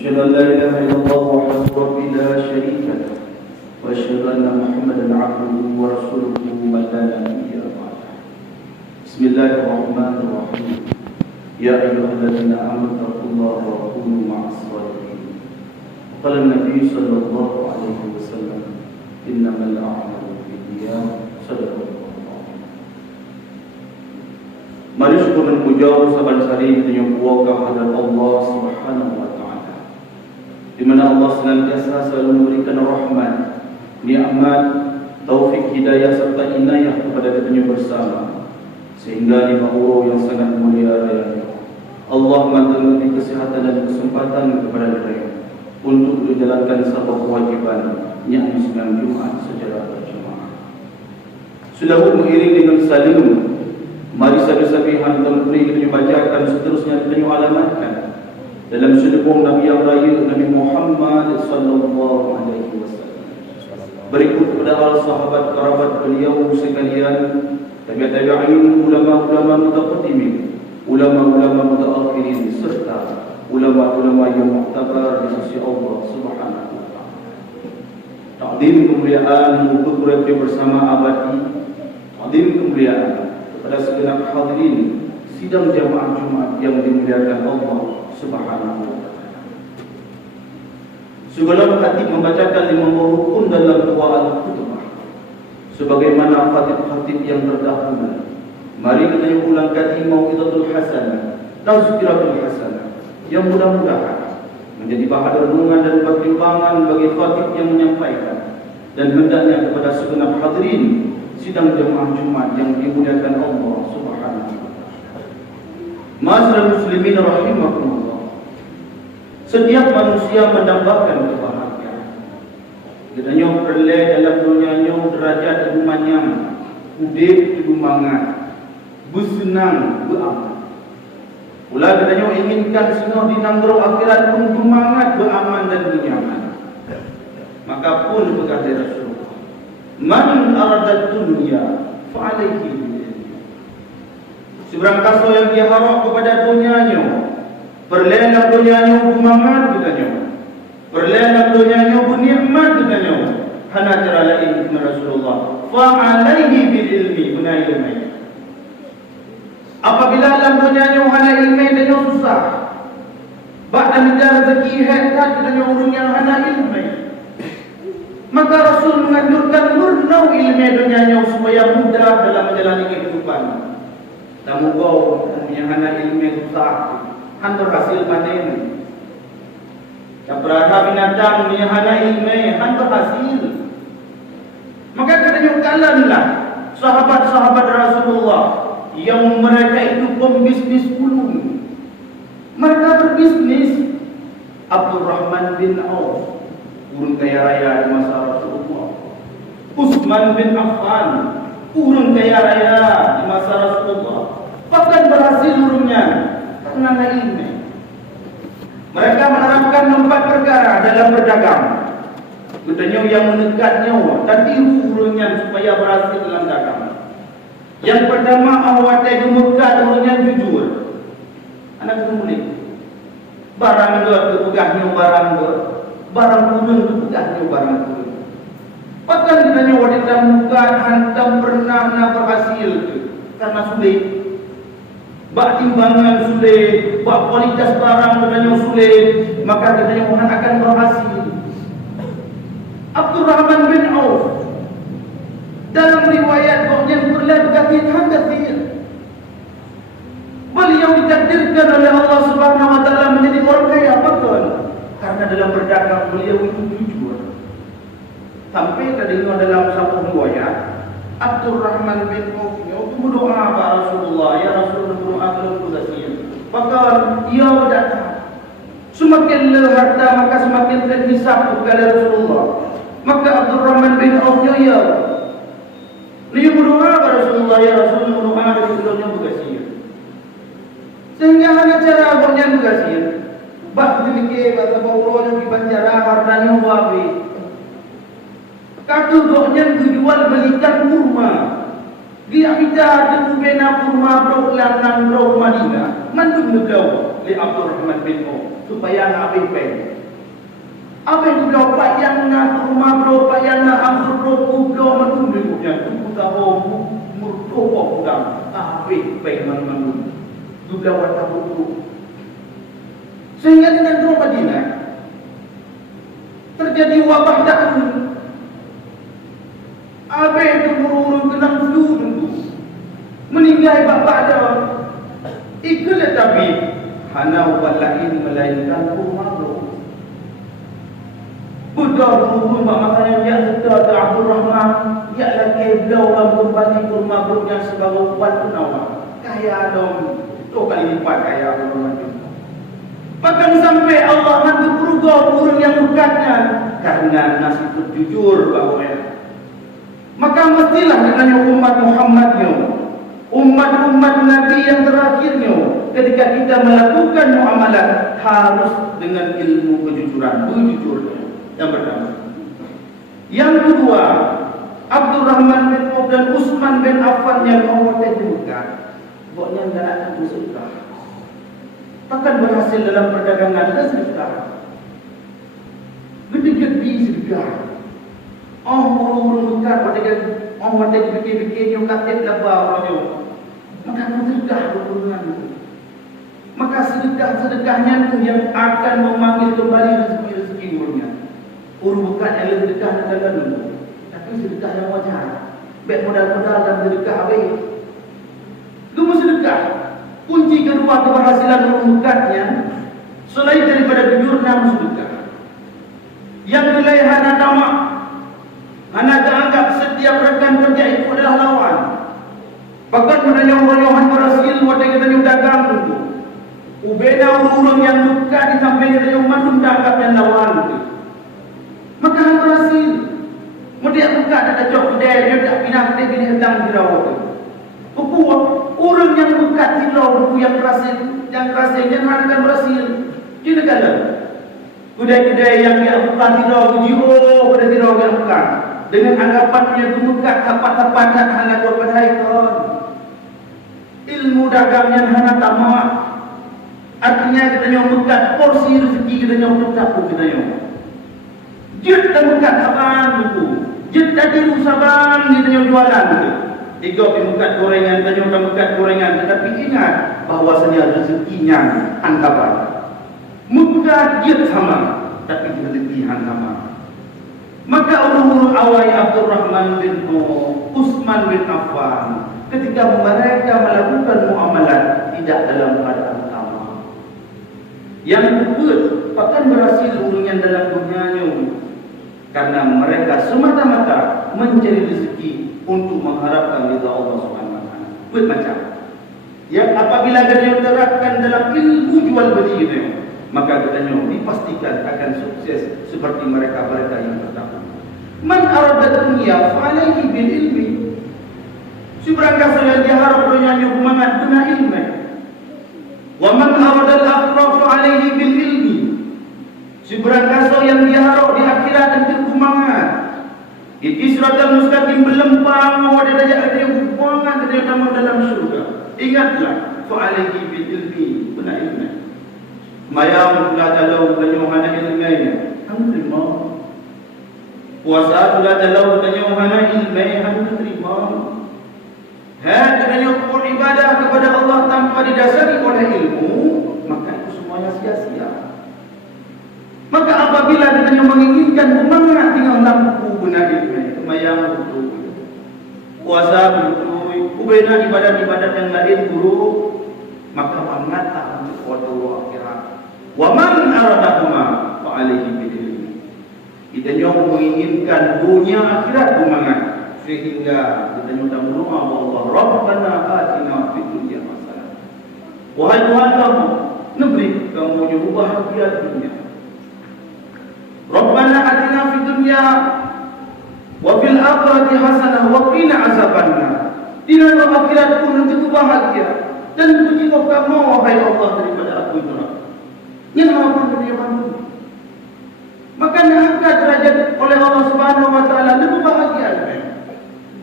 أشهد أن لا إله إلا الله وحده لا شريك له وأشهد أن محمدا عبده ورسوله من لا نبي بعده. بسم الله الرحمن الرحيم. يا أيها الذين آمنوا اتقوا الله وكونوا مع الصالحين. قال النبي صلى الله عليه وسلم إنما الأعمال بالنيات. صدق الله. Mari syukur dan puja saban sari dengan puaka kehadirat Allah Subhanahu wa taala. Di mana Allah senantiasa selalu memberikan rahmat, nikmat, taufik, hidayah serta inayah kepada kita bersama. Sehingga di Allah yang sangat mulia raya Allah memberi kesehatan dan kesempatan kepada kita untuk menjalankan sebuah kewajiban yakni sembahyang Jumat secara berjamaah. Sudah mengiring dengan saling, mari sabi-sabi hantam beri kita bacakan seterusnya kita alamatkan dalam sedekah Nabi yang raya Nabi Muhammad sallallahu alaihi wasallam. Berikut kepada al sahabat kerabat beliau sekalian, tabi'in, ulama-ulama mutaqaddimin, ulama-ulama mutaakhirin serta ulama-ulama yang muktabar di sisi Allah Subhanahu wa taala. Takdim kemuliaan untuk berada bersama abadi, takdim kemuliaan kepada segenap hadirin sidang jamaah Jumat yang dimuliakan Allah Subhanahu wa taala. Segala hati membacakan 5 rukun dalam doa al-khutbah sebagaimana khatib-khatib yang terdahulu. Mari kita ulang kaji mau'izatul hasanah, tazkiratul hasanah yang mudah-mudahan menjadi bahan renungan dan pertimbangan bagi khatib yang menyampaikan dan hendaknya kepada segenap hadirin sidang jemaah Jumat yang dimuliakan Allah Subhanahu wa taala. Ma'asyiral muslimin rahimakumullah. Setiap manusia mendambakan kebahagiaan. Katanya perle dalam dunianya derajat umumnya udip dumangan, bersenang, beramal. Ulah katanya inginkan semua di nanggro akhirat pun dumangat, beraman dan bernyaman. Maka pun berkata Rasulullah, man aradat dunia fa'alaihi bililmi. Seberang kaso yang dia harap kepada dunianya, perlelah dunianya bumangat katanya, perlelah dunianya bernikmat katanya. Hana cara lain kepada Rasulullah, fa'alaihi bililmi, guna ilmi. Apabila dalam dunianya hana ilmi dan susah, ba'da menjar rezeki hebat katanya urung yang hana ilmi, maka Rasul menganjurkan murnau ilmu dunianya supaya mudah dalam menjalani kehidupan. Namun kau yang hana ilmu susah, hantar hasil panen. Kaprah binatang yang hana ilmu, hantar hasil. Maka katanya kalanlah sahabat-sahabat Rasulullah yang mereka itu pembisnis ulung. Mereka berbisnis. Abdurrahman bin Auf, urun kaya raya di masa Rasulullah. Utsman bin Affan, urun kaya raya di masa Rasulullah. Bahkan berhasil urunnya karena ilmu. Mereka menerapkan 4 perkara dalam berdagang. Katanya yang menekatnya dan tiru urunnya supaya berhasil dalam dagang. Yang pertama awak gemekat urunnya jujur. Anak kemulik. Barang dia kepegahnya barang dia. Barang kurun itu pegahnya barang kurun. Bahkan ditanya wanita muka hantam pernah berhasil karena sulit. Bak timbangan sulit, bak kualitas barang katanya sulit, maka katanya Tuhan akan berhasil. Abdurrahman bin Auf dalam riwayat bahwanya berkathir. Beliau ditakdirkan oleh Allah Subhanahu wa taala menjadi orang kaya betul. Karena dalam berdagang beliau itu jujur. Sampai terdengar dalam satu riwayat, Abdurrahman bin Auf itu berdoa kepada Rasulullah, ya Rasulullah berdoa kepada saya. Bahkan ia datang. Semakin harta maka semakin terhisap kepada Rasulullah. Maka Abdurrahman bin Auf ya dia berdoa kepada Rasulullah, ya Rasulullah berdoa dari sebelumnya berkasih. Sehingga hanya cara abangnya berkasih. Bak dimikir kata bawah di banjara hartanya wabi. Kata doknya dijual belikan kurma. Dia minta bena kurma bro lanang bro Madinah. Mandu ngegau li Abdurrahman bin Auf supaya Nabi pen. Apa yang beliau payang na rumah beliau payang na anggur beliau beliau menunggu yang tu tahu murtopo pulang ape pengen menunggu juga watak buku sehingga di negeri Madinah terjadi wabah daun ape itu murung kenang flu dulu meninggal bapak dia ikut tapi hana ubat lain melainkan rumah beliau Buddha berhubung maknanya dia sedar ke Abdul Rahman dia lagi beliau orang kembali ke rumah beliau sebagai ubat penawar kaya dong itu kali lipat kaya Abdul Rahman bahkan sampai Allah nanti berubah orang yang bukatnya karena nasi itu jujur bahawa maka mestilah dengan umat Muhammadnya umat-umat Nabi yang terakhirnya ketika kita melakukan muamalah harus dengan ilmu kejujuran berjujurnya yang pertama. Yang kedua, Abdul Rahman bin Auf dan Utsman bin Affan yang mewakili Mekah, pokoknya tidak akan bersedekah. Takkan berhasil dalam perdagangan dan sedekah. Gede-gede sedekah. Orang-orang Mekah pada fikir-fikir yang katit labah orangnya. Maka sedekah berhubungan itu. Maka sedekahnya itu yang akan memanggil kembali rezeki orangnya. Urus bukan yang lebih sedekah negara dulu, tapi sedekah yang wajar. Baik modal-modal dan sedekah baik. Cuma sedekah. Kunci kedua keberhasilan urus bukatnya selain daripada jujur dan sedekah. Yang nilai hana tamak, hana anggap setiap rekan kerja itu adalah lawan. Bahkan menanya-menanya berhasil waktu kita dagang dulu. Ubeda urus yang buka di samping kita yang mandum dianggap yang lawan. Maka hang berhasil. Mudah buka ada jok kedai dia tak pindah kedai bini hendang dirawat. Buku orang yang buka tilau buku yang berhasil yang akan berhasil. Di negara kedai-kedai yang dia buka tilau jiro pada tilau yang buka dengan anggapannya itu buka kapat-kapat dan hanya dua padaikan. Ilmu dagangnya hanya tamak. Artinya kita yang buka porsi rezeki kita yang tetap kita yang Jut dan bukan abang itu. Jut tadi rusabang kita yang jualan itu. Tiga bukan gorengan, tanya bukan gorengan. Tetapi ingat bahawasanya rezekinya hantaban. Muka jut sama, tapi rezeki hantaban. Maka urut-urut awal Abdul Rahman bin Auf, Utsman bin Affan, ketika mereka melakukan muamalah tidak dalam keadaan sama. Yang kedua, bahkan berhasil urungan dalam dunianya. Karena mereka semata-mata mencari rezeki untuk mengharapkan ridha Allah Subhanahu wa taala. Buat macam yang apabila dia terapkan dalam ilmu jual beli itu, maka katanya dipastikan akan sukses seperti mereka-mereka yang pertama. Man arada dunya fa alaihi bil ilmi. Seberangkasa yang diharap dunia hukuman guna ilmu. Wa man arada al-akhirah fa alaihi bil ilmi. Seberangkasa yang diharap di akhirat dan kekumangan. Iki suratul mustaqim berlempang awak darjat ada hubungan dengan dalam syurga. Ingatlah fa'alaihi bil ilmi guna ilmu. Mayam la talau penyuhana ilminya. Hang terima. Puasa la talau penyuhana ilminya hang terima. Hadanya beribadah kepada Allah tanpa didasari oleh ilmu, maka itu semuanya sia-sia. Maka apabila kita menginginkan semangat tinggal lampu guna ilmu, kemayang betul, puasa betul, ubena ibadat-ibadat yang lain buruk, maka mengata untuk waktu akhirat. Wa man aradahuma fa alaihi bil ilmi. Kita yang menginginkan dunia akhirat semangat sehingga kita minta berdoa Allah Rabbana atina fid dunya hasanah. Wahai Tuhan kamu, negeri kamu yang bahagia dunia. Rabbana atina fid dunya wa fil akhirati hasanah wa qina azabannar. Di dalam akhirat pun nanti bahagia dan puji kamu wahai Allah daripada aku itu. Yang maha dunia manusia. Maka diangkat derajat oleh Allah Subhanahu wa taala lebih bahagia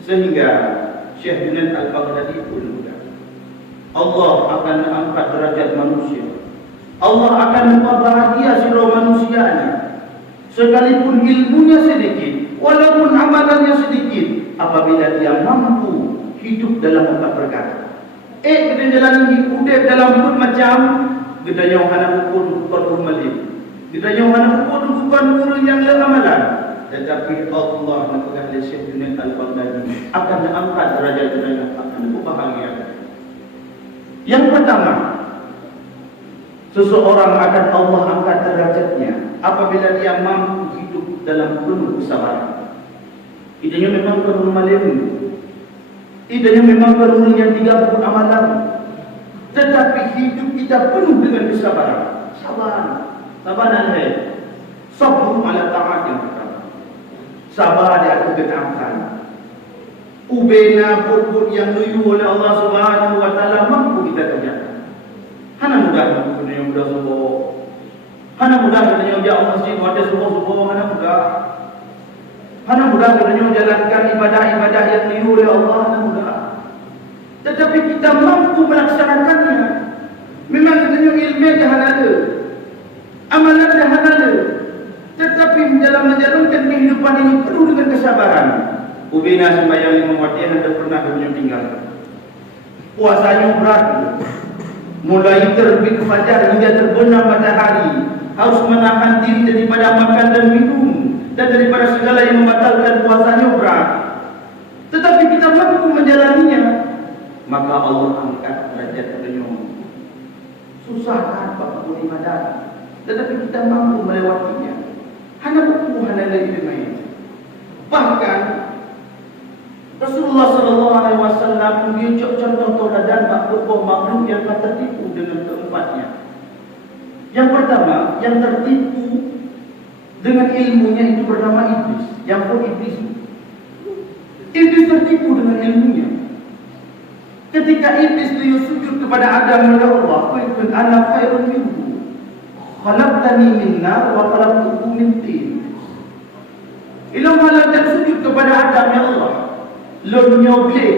sehingga Syekh Junaid Al-Baghdadi pun Allah akan angkat derajat manusia. Allah akan membahagia seluruh manusianya sekalipun ilmunya sedikit, walaupun amalannya sedikit, apabila dia mampu hidup dalam 4 perkara. Kita jalani hidup dalam pun macam gedanya hana ukur perumali, gedanya hana ukur bukan yang le amalan, tetapi Allah nak Syekh Junaid Al-Baghdadi akan angkat derajat gedanya, akan berbahagia. Yang pertama, seseorang akan Allah angkat derajatnya apabila dia mampu hidup dalam penuh kesabaran. Idanya memang perlu malam, idanya memang perlu yang 30 amalan, tetapi hidup kita penuh dengan kesabaran. Sabaran sabru ala ta'at yang pertama, sabar di atas ketaatan. Ubena buat yang nuyu oleh Allah Subhanahu wa taala mampu kita kerjakan. Hana mudah punya yang mudah semua. Hana mudah katanya jauh masjid ada semua hana mudah. Hana mudah katanya jalankan ibadah-ibadah yang nuyu oleh Allah, hana mudah. Tetapi kita mampu melaksanakannya. Memang katanya ilmu jahan ada, amalan jahan ada, tetapi dalam menjalankan kehidupan ini penuh dengan kesabaran. Ubina sembahyang 5 waktu anda pernah tinggal. Puasanya berat, mulai terbit fajar hingga terbenam matahari, harus menahan diri daripada makan dan minum dan daripada segala yang membatalkan puasanya berat. Tetapi kita mampu menjalaninya, maka Allah angkat derajat beliau. Susah kan Pak Puri Madan, tetapi kita mampu melewatinya. Hanya buku hanya lagi dengan. Bahkan Rasulullah SAW dia contoh teladan makhluk makhluk yang tak tertipu dengan keempatnya. Yang pertama, yang tertipu dengan ilmunya itu bernama iblis. Yang pun iblis. Iblis tertipu dengan ilmunya. Ketika iblis itu sujud kepada Adam, ya Allah, qul ana khairun minhu, khalaqtani min nar wa khalaqtahu min tin. Ilmu Allah sujud kepada Adam, ya Allah, lonyoblik,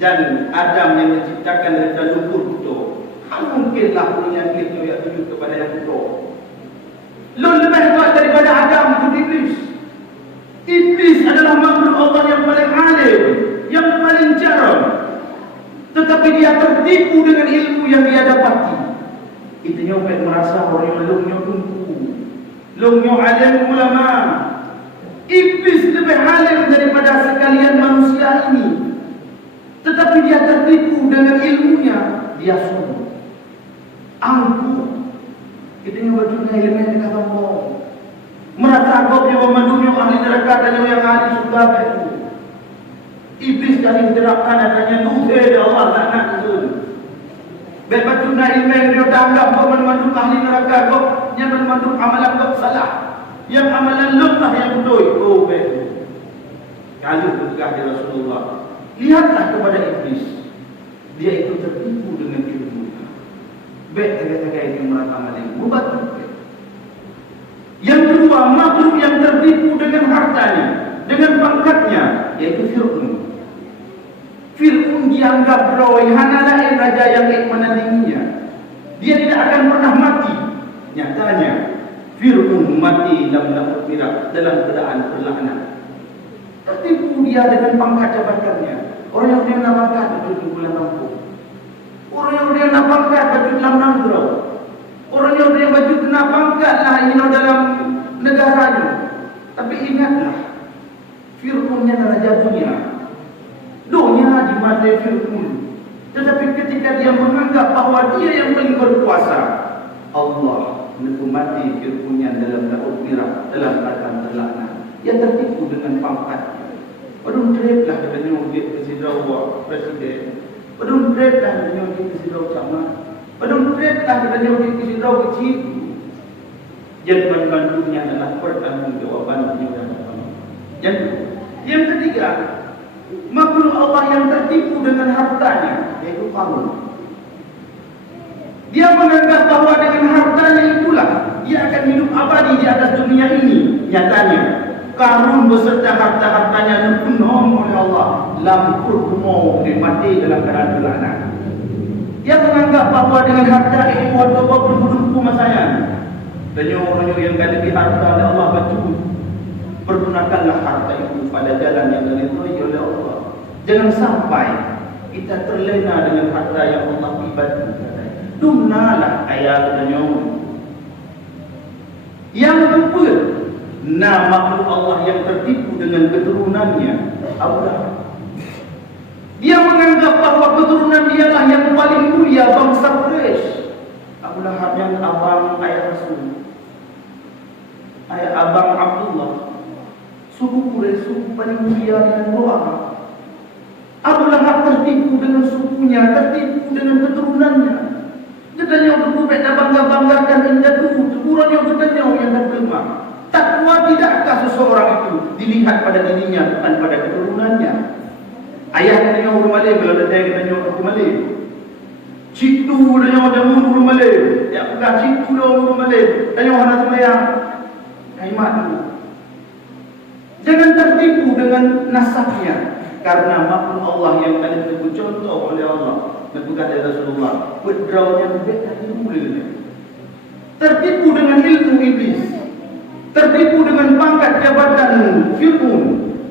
dan Adam yang diciptakan dari lumpur butuh. Mungkinlah punya beliau yang sujud kepada yang butuh. Lebih hebat daripada Adam pun iblis. Iblis adalah makhluk Allah yang paling alim, yang paling cerah. Tetapi dia tertipu dengan ilmu yang dia dapati. Itu nyopet merasa orang yang lungnya kumpu, lungnya alim ulama. Iblis lebih alim daripada sekalian manusia ini. Tetapi dia tertipu dengan ilmunya. Dia sombong, angkuh. Kita nyoba juga ilmu yang kata Allah. Merasa agak yang memandunya ahli neraka dan yang ahli surga itu. Iblis kali diterapkan adanya nuhir Allah tak nak itu. Bebat juga ilmu yang dia anggap kau memandu ahli neraka kau, yang memandu amalan kau salah, yang amalan lemah yang betul. Oh betul. Kalau berkah di Rasulullah, lihatlah kepada iblis. Dia itu tertipu dengan ilmunya. Tegak-tegak ini merasa amalan membantu. Yang kedua, makhluk yang tertipu dengan hartanya, dengan pangkatnya, yaitu Fir'aun. Fir'aun dianggap roihana lain raja yang menandinginya. Dia tidak akan pernah mati. Nyatanya, Fir'aun mati dalam keadaan berlaknat. Tertipu dia dengan pangkat jabatannya. Orang yang dia nak pangkat betul di bulan kampung. Orang yang dia nak pangkat betul dalam nandrau. Orang yang dia baju kena pangkat lah ini dalam negaranya. Tapi ingatlah, Fir'aunnya raja dunia. Dunia di mata Fir'aun. Tetapi ketika dia menganggap bahawa dia yang paling berkuasa, Allah menikmati Fir'aunnya dalam laut merah, dalam keadaan terlaknat. Dia tertipu dengan pangkatnya. Padahal treplah katanya dia kesidau presiden. Padahal treplah katanya dia kesidau camat. Padahal treplah katanya dia kesidau kecil. Jadi bantunya adalah pertanggungjawaban dan Jadi yang ketiga, makhluk Allah yang tertipu dengan hartanya, yaitu Qarun. Dia menganggap bahawa dengan hartanya itulah dia akan hidup abadi di atas dunia ini. Nyatanya Qarun beserta harta-hartanya dipenuhi oleh Allah, lampur mau mati dalam keadaan berlaknat. Dia menganggap bahawa dengan harta itu ada berbuduk masanya. Dan orang yang lebih harta oleh Allah betul, pergunakanlah harta itu pada jalan yang diridhoi oleh Allah. Jangan sampai kita terlena dengan harta yang Allah berikan. Dumnalah ayat dan yang kedua, nama Allah yang tertipu dengan keturunannya, Abu Lahab. Dia menganggap bahawa keturunan dialah yang paling mulia bangsa Quraisy. Abu Lahab yang abang ayah Rasul, ayah abang Abdullah, suku Quraisy suku paling mulia dengan doa. Abu Lahab tertipu dengan sukunya, tertipu dengan keturunannya. Katanya berkubek dan bangga-banggakan indah dulu, teguran yang katanya yang terkemah. Takwa tidakkah seseorang itu dilihat pada dirinya, bukan pada keturunannya? Ayah katanya orang Malay, kalau ada saya katanya orang Malay. Citu katanya orang Malay. Ya, bukan citu dia orang Malay. Tanya orang semayang. Kaimat dulu. Jangan tertipu dengan nasabnya. Karena makhluk Allah yang tadi disebut contoh oleh Allah dan bukan dari Rasulullah, withdraw yang beda dimulai. Tertipu dengan ilmu iblis, tertipu dengan pangkat jabatan Fir'aun,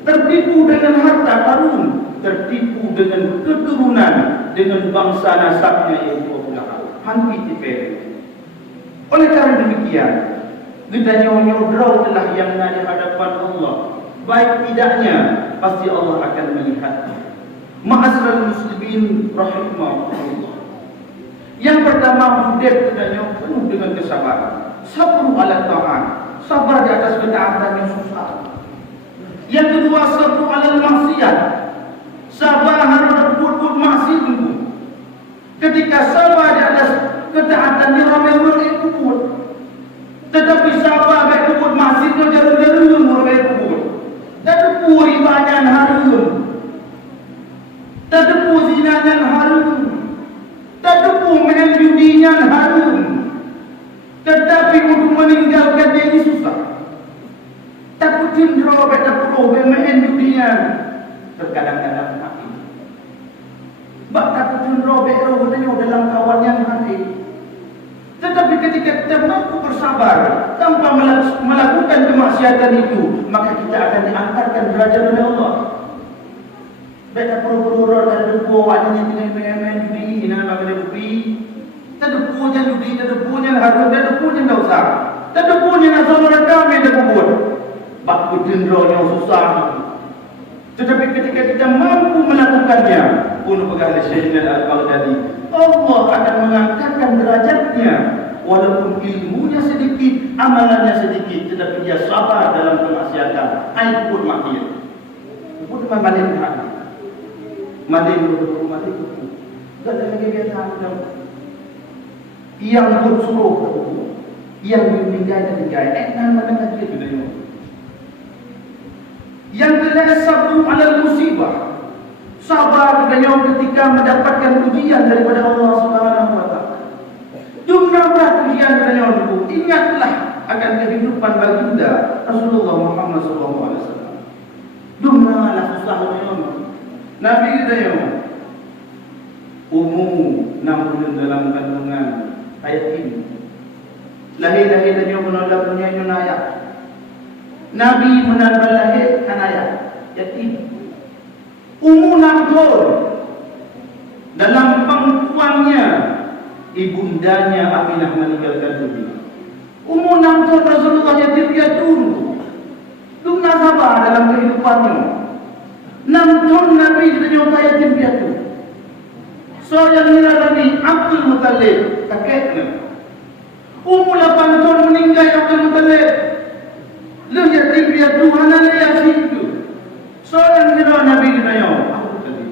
tertipu dengan harta Qarun, tertipu dengan keturunan, dengan bangsa nasabnya yaitu Abu Lahab. Hampir tipis. Oleh karena demikian, kita nyawa-nyawa telah yang di hadapan Allah. Baik tidaknya, pasti Allah akan melihatnya. Ma'asyiral muslimin rahimahullah. Yang pertama, Hudaib tidaknya penuh dengan kesabaran. Sabru ala ta'at, sabar di atas ketaatan yang susah. Yang kedua, sabru ala maksiat, sabar harus berbuat maksiat dulu. Ketika sabar di atas ketaatan yang ramai orang itu buat, tetapi sabar baik berbuat maksiat yang jarum-jarum orang itu buat. Terdepu ribanya harum, terdepu zinanya harum, terdepu main judinya harum. Tetapi untuk meninggalkan dia ini susah. Takut cindera pada pulau main judinya terkadang-kadang mati. Bak takut cindera pada pulau dalam kawan yang mati. Tetapi ketika kita mampu bersabar tanpa melakukan kemaksiatan itu, maka kita akan diangkatkan derajat oleh Allah. Baiklah pura-pura dan debu awaknya dengan main-main judi, ini nama dia bukti. Tak debunya judi, tak debunya harum, tak debunya dosa, tak debunya nasab orang kami dan kubur. Bak kudendro yang susah. Tetapi ketika kita mampu melakukannya, pun pegang Syekh Al-Baghdadi, Allah akan mengangkatkan derajatnya. Walaupun ilmunya sedikit, amalannya sedikit, tetapi dia sabar dalam kemaksiatan. Air pun mati. Pun memandang hati. Mandi dulu, mandi dulu. Tak ada lagi biasa. Yang pun suruh dulu, yang meninggal dan mana lagi dunia. Yang kedua, sabru ala musibah. Sabar ketika mendapatkan ujian daripada Allah Subhanahu wa taala. Jumlahlah ujian itu. Ingatlah akan kehidupan baginda Rasulullah Muhammad SAW. Jumlahlah susahnya. Nabi kita umum 6 bulan dalam kandungan ayat ini. Lahir-lahir dan yang menolak punya ayat. Nabi menambah lahir kan ayat yatim. Umur 6 tahun dalam pangkuannya ibundanya Aminah meninggalkan dunia. Umur 6 tahun Rasulullah yatim piatu. Dumna sabar dalam kehidupannya. 6 tahun Nabi ditanya yatim piatu. So yang nira Nabi Abdul Muttalib kakeknya. Umur 8 tahun meninggal Abdul Muttalib. Lu yatim piatu anak yatim itu. So yang nira Nabi ditanya Abdul Muttalib.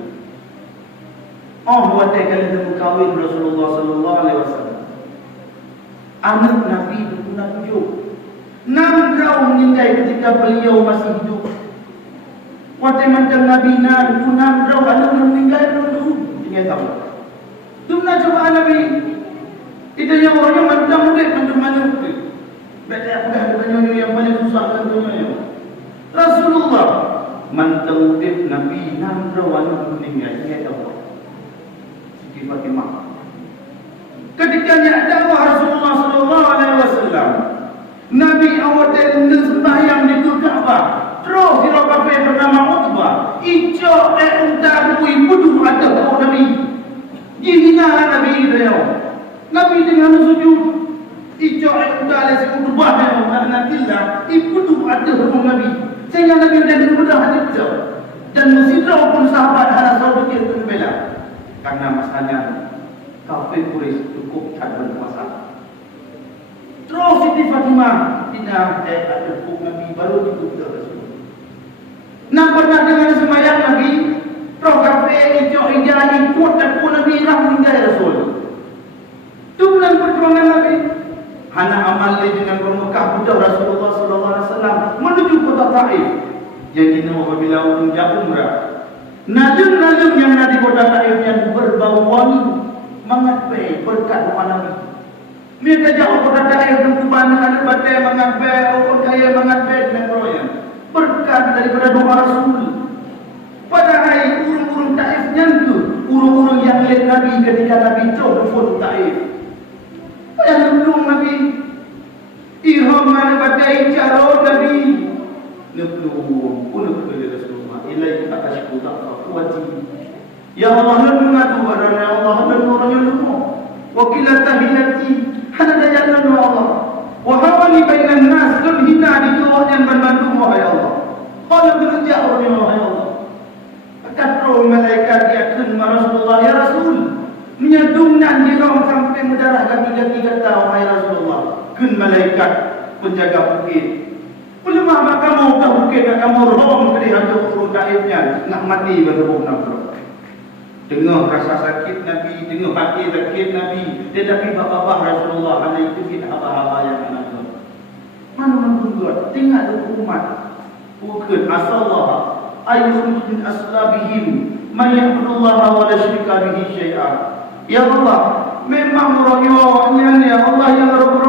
Oh buat kali dia kawin Rasulullah sallallahu alaihi wasallam. Anak Nabi itu Nabi hidup. 6 tahun meninggal ketika beliau masih hidup. Waktu macam Nabi Nabi pun 6 tahun anak meninggal dulu. Tinggal tahu. Tu nak coba Nabi. Itu yang orangnya macam mana tu. Baca apa katanya yang paling susah katanya. Rasulullah mantau Nabi 6 tahun anak meninggal. Tinggal tahu. Fatimah. Ketika dakwah Rasulullah sallallahu alaihi wasallam Nabi awal dan sembahyang di Kaabah. Terus di kafe bernama Utbah. Ijo unta kui pudu ada kau Nabi. Jihina Nabi dia. Nabi dengan sujud. Ijo unta les Utbah dia anak Allah. Ipudu ada kau Nabi. Sehingga Nabi dan mudah hati dan musidra pun sahabat hana sahabat dia berbela. Karena masanya kafir Quraisy cukup tak berkuasa. Terus Siti Fatimah tidak ada hukum Nabi baru itu kita Rasul. Nampaknya dengan sembahyang Nabi, terus kafir hijau hijau ikut aku Nabi rahmah Rasul. Itu bukan perjuangan Nabi. Hana amal dengan Mekah budak Rasulullah sallallahu alaihi wasallam menuju kota Taif. Yang ini apabila menjadi umrah. Najum-najum yang ada di kota Taif yang berbau wangi mengatbai berkat doa Nabi. Mereka jauh kota Taif dan kubana ada batai mengatbai, orang kaya mengatbai dengan royan. Berkat daripada doa Rasul. Padahal urung-urung Taif nyantu, urung-urung yang lihat Nabi ketika Nabi jauh di Taif. Yang belum Nabi ihram mana batai caro Nabi neblu pun kepada Rasulullah ilaika ashku ta'fa quwwati ya Allah lan mengadu pada Allah dan orangnya lumo wa qilata hilati hana dayana Allah wa hawani bainan nas dan hina di tuanya membantu wahai Allah qala berja wahai Allah kata malaikat yakin Rasulullah ya Rasul menyedungkan dirong sampai mendarah kaki-kaki kata wahai Rasulullah kun malaikat penjaga bukit ulama maka mau ke bukit nak kamu rom ke hantu urun Taifnya nak mati berhubung nak dengar rasa sakit Nabi dengar hati sakit Nabi tetapi bapak-bapak Rasulullah hanya itu kita apa-apa yang anak mana menunggu tinggal umat bukan asallah ayyuhum min aslabihim man ya'budullaha wa la syirika bihi syai'a. Ya Allah, memang rohnya ya Allah yang roh-roh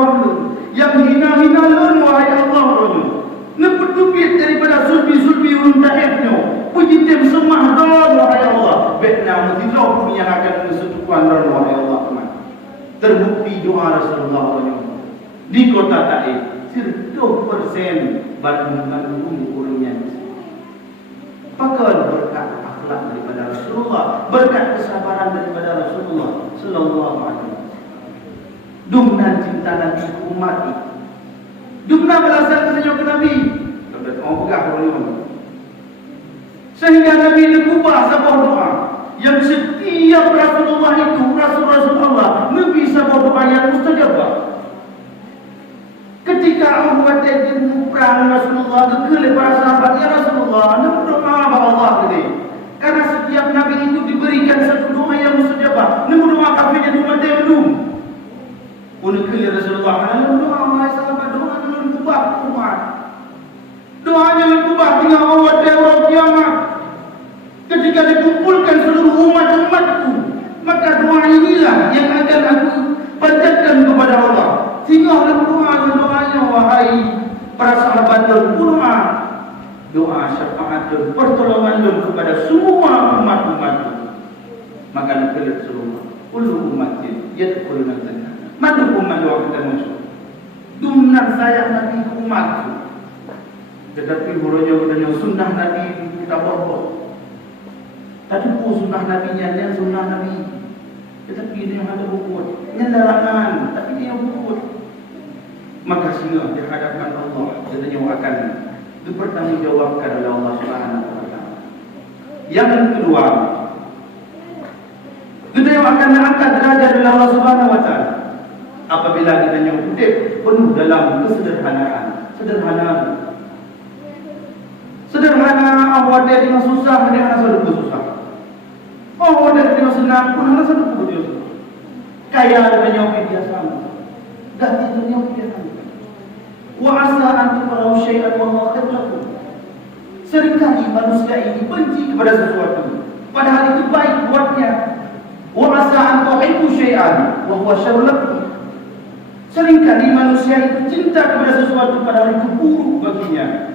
yang hina-hina lun wahai Allah roh. Nepetubit daripada sulbi-sulbi urun Taifnya. Puji tem semah don wahai Allah. Betna mesti roh yang akan mensetukuan don wahai Allah. Terbukti doa Rasulullah di kota Taif 100% banding urunnya. Pakal berkat akhlak daripada Rasulullah, berkat kesabaran daripada Rasulullah sallallahu alaihi wasallam. Dumna cinta Nabi umat ini. Dumna balasan senyum Nabi. Kata orang pegah orang. Sehingga Nabi berubah sebuah doa yang setiap Rasulullah itu Rasulullah Nabi sebuah doa yang mustajabah. Ketika Abu Bakar di perang Rasulullah kepada para sahabat ya Rasulullah, anda berdoa kepada Allah tadi. Karena setiap Nabi itu diberikan satu doa yang mustajabah. Anda berdoa kafirnya doa belum. Untuk kepada Rasulullah, anda doa wahai sahabat doa jangan kubah umat. Doa jangan kubah tinggal Allah teror kiamat. Ketika dikumpulkan seluruh umatku, maka doa inilah yang akan aku panjatkan kepada Allah. Sehingga doanya wahai para sahabat dan doa syafaat dan pertolongan kepada semua umat-umat. Maka nak seluruh ulu umatin yadkhuluna jannah. Mana umat doa kita masuk. Dumnan sayang Nabi umatku. Tetapi hurufnya sunnah Nabi kita bohong. Tadi sunnah Nabi-nya dan sunnah Nabi. Tetapi dia ada bukut. Ini larangan, tapi dia bukut. Maka sehingga di hadapan Allah dia akan dipertanggungjawabkan oleh Allah Subhanahu wa taala. Yang kedua, kita akan diangkat derajat oleh Allah Subhanahu wa taala apabila kita hidup penuh dalam kesederhanaan. Sederhana awak dia dengan susah, dia rasa susah. Oh, dia dengan senang pun rasa dia susah. Kaya dengan biasa. Ganti dunia biasa. Wa asa an tukrahu syai'an wa huwa khairun lakum. Seringkali manusia ini benci kepada sesuatu padahal itu baik buatnya. Wa asa an tuhibbu syai'an wa huwa syarrun lakum. Seringkali manusia itu cinta kepada sesuatu padahal itu buruk baginya.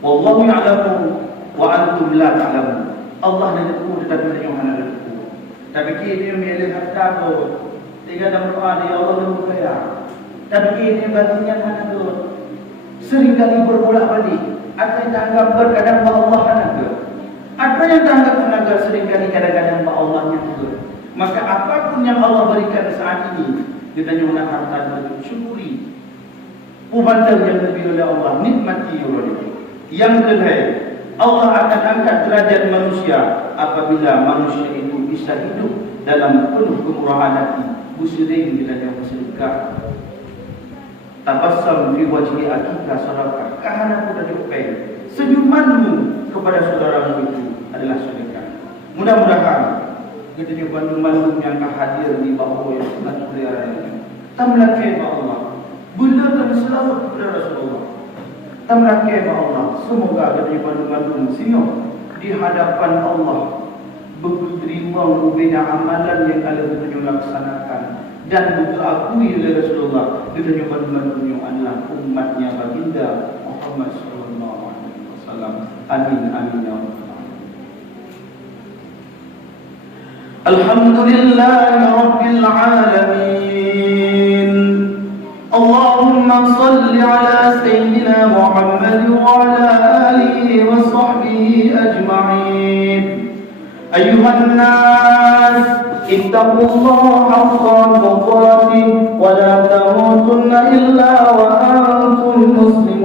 Wallahu ya'lamu wa antum la ta'lamun. Allah mengaku tetapi hanya Allah tahu. Tapi kini milih harta tu. Tiga dalam doa dia Allah lebih kaya. Tapi kini batinnya hanya tu. seringkali berbolak-balik. Ada yang tanggap berkadang Allah naga, ada yang tanggap naga seringkali kadang-kadang Allah naga. Maka apapun yang Allah berikan saat ini, kita nyuruh harta bersyukuri. Ubandang yang lebih oleh Allah, nikmati oleh yang kedua, Allah akan angkat derajat manusia apabila manusia itu bisa hidup dalam penuh kemurahan hati. Busring kita yang bersedekah. Tabassam fi wajhi akika sadaqah. Kahana pun ada upai. Senyumanmu kepada saudaramu itu adalah sedekah. Mudah-mudahan kita juga bandung-bandung yang hadir di bawah yang sangat mulia ini. Tamlaki Allah. Bunda dan selamat kepada Rasulullah. Tamlaki Allah. Semoga kita juga bandung-bandung sini di hadapan Allah berterima ubeda amalan yang kalian tujuh laksanakan dan diakui oleh Rasulullah kita bandung-bandung adalah umatnya baginda Muhammad sallallahu alaihi wasallam. Amin amin ya rabbal alamin. Alhamdulillahi rabbil alamin. Allahumma salli ala sayyidina Muhammad wa ala alihi wa sahbihi ajma'in. Ayuhan nas ittaqullaha haqqa tuqatih wa la tamutunna illa wa antum muslimun.